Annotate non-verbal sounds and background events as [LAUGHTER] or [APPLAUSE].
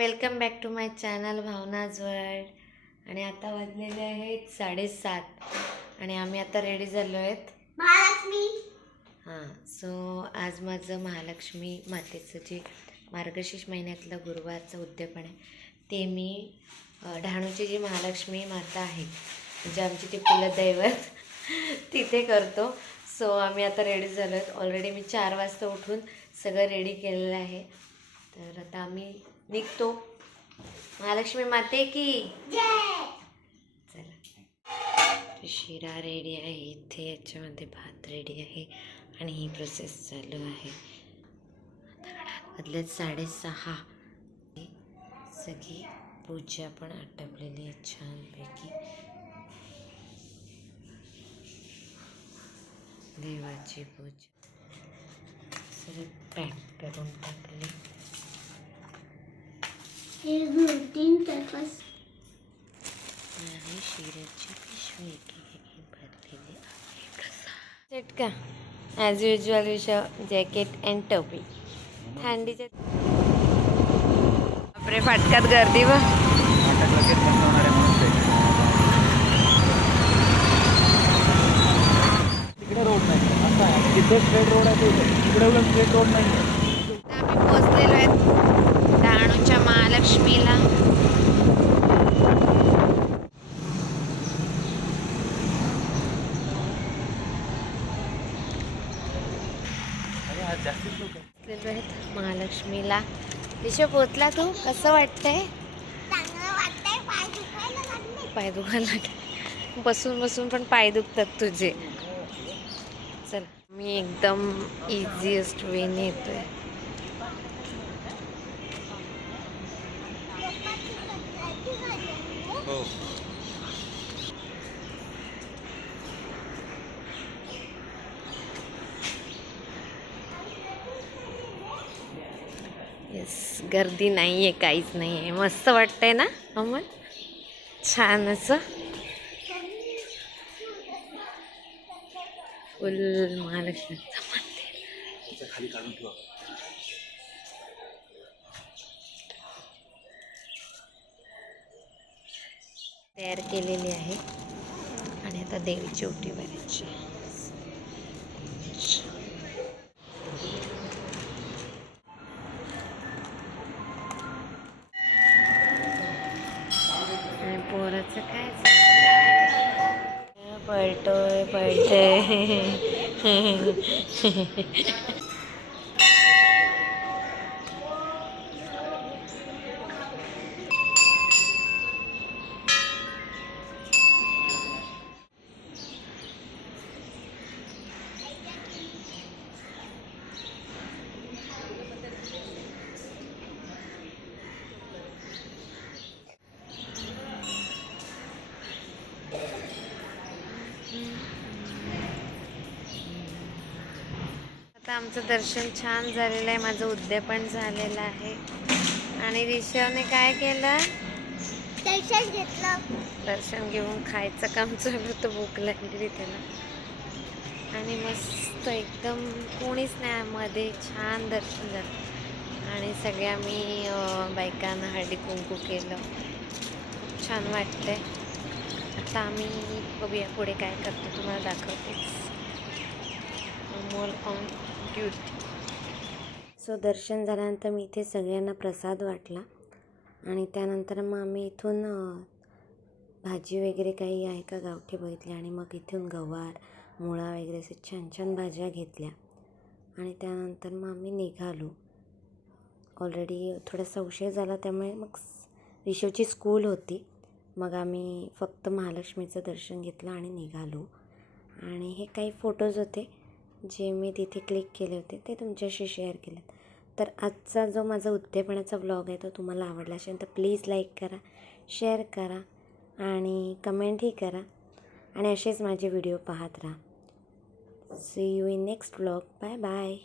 Welcome back to my channel Bhavna's world आणि आता वाजलेले आहेत साडेसात. आणि आम्ही आता रेडी झालो आहेत. महालक्ष्मी. हां सो आज माझं महालक्ष्मी मातेचं जे मार्गशीर्ष महिन्यातलं गुरुवारचं उद्यापन आहे ते मी डहाणूची जी महालक्ष्मी माता आहे म्हणजे आमची ती कुलदैवत तिथे करतो. सो आम्ही आता रेडी झालो आहेत. ऑलरेडी मी चार वाजता उठून सगळं रेडी केलेलं आहे. तर आता आम्ही निघतो. महालक्ष्मी माते की? चला. शिरा रेडी आहे. इथे याच्यामध्ये भात रेडी आहे आणि ही प्रोसेस चालू आहे. मधल्या साडेसहा. सगळी पूजा पण आटपलेली आहे छानपैकी. देवाची पूजा. सगळी पॅक करून टाकली. ग्लुटीन पेपर्स आणि शिऱ्याची पिशवी एकेकी भरलेली आहे चटका ॲज युजल विषय जॅकेट अँड टोपी थंडीच्या बापरे फाटकात गर्दी व. तिकडे रोड नाही. जिथे स्ट्रेट रोड आहे तिकडे स्ट्रेट रोड नाही. आम्ही पोचलेलो आहेत. डहाणूच्या महालक्ष्मीला. आहेत महालक्ष्मीला. दिशा पोचला तू? कसं वाटतंय? पाय दुखायला लागले. पाय दुखायला लागले. बसून बसून पण पाय दुखतात तुझे. चल मी एकदम इझिएस्ट वेने येतोय. हो. येस गर्दी नाही आहे काहीच नाही आहे मस्त वाटतंय ना अमन? छान असं. फुल महालक्ष्मीचं मंदिर. तयार केलेली आहे. आणि आता देवीची ओटी भरायची. पोराचं काय पळतोय पळतोय. [LAUGHS] आता आमचं दर्शन छान झालेलं आहे माझं उद्यापन झालेलं आहे. आणि रिषवने काय केलं? दर्शन घेतलं. दर्शन घेऊन खायचं काम चालू होतं भूक लागलेली त्याला. आणि मस्त एकदम कोणीच नाही मध्ये छान दर्शन झालं. आणि सगळ्या मी बायकांना हळदी कुंकू केलं. छान वाटतंय. आता आम्ही बघूया पुढे काय करतो तुम्हाला दाखवतेच. Amol on duty. सो दर्शन झाल्यानंतर मी इथे सगळ्यांना प्रसाद वाटला. आणि त्यानंतर मग आम्ही इथून भाजी वगैरे काही आहे का गावठी बघितली आणि मग इथून गवार मुळा वगैरे असे छान छान भाज्या घेतल्या. आणि त्यानंतर मग आम्ही निघालो. ऑलरेडी थोडासा उशीर झाला त्यामुळे मग रिशवची स्कूल होती. मग आम्ही फक्त महालक्ष्मीचं दर्शन घेतलं आणि निघालो. आणि हे काही फोटोज होते. जे मी तिथे क्लिक केले होते ते तुमच्याशी शेअर केलं तर आजचा जो माझा उद्देपणाचा व्लॉग आहे तो तुम्हाला आवडला असेल तर प्लीज लाईक करा शेअर करा आणि कमेंटही करा आणि असेच माझे व्हिडिओ पाहत राहा. See you in next vlog bye bye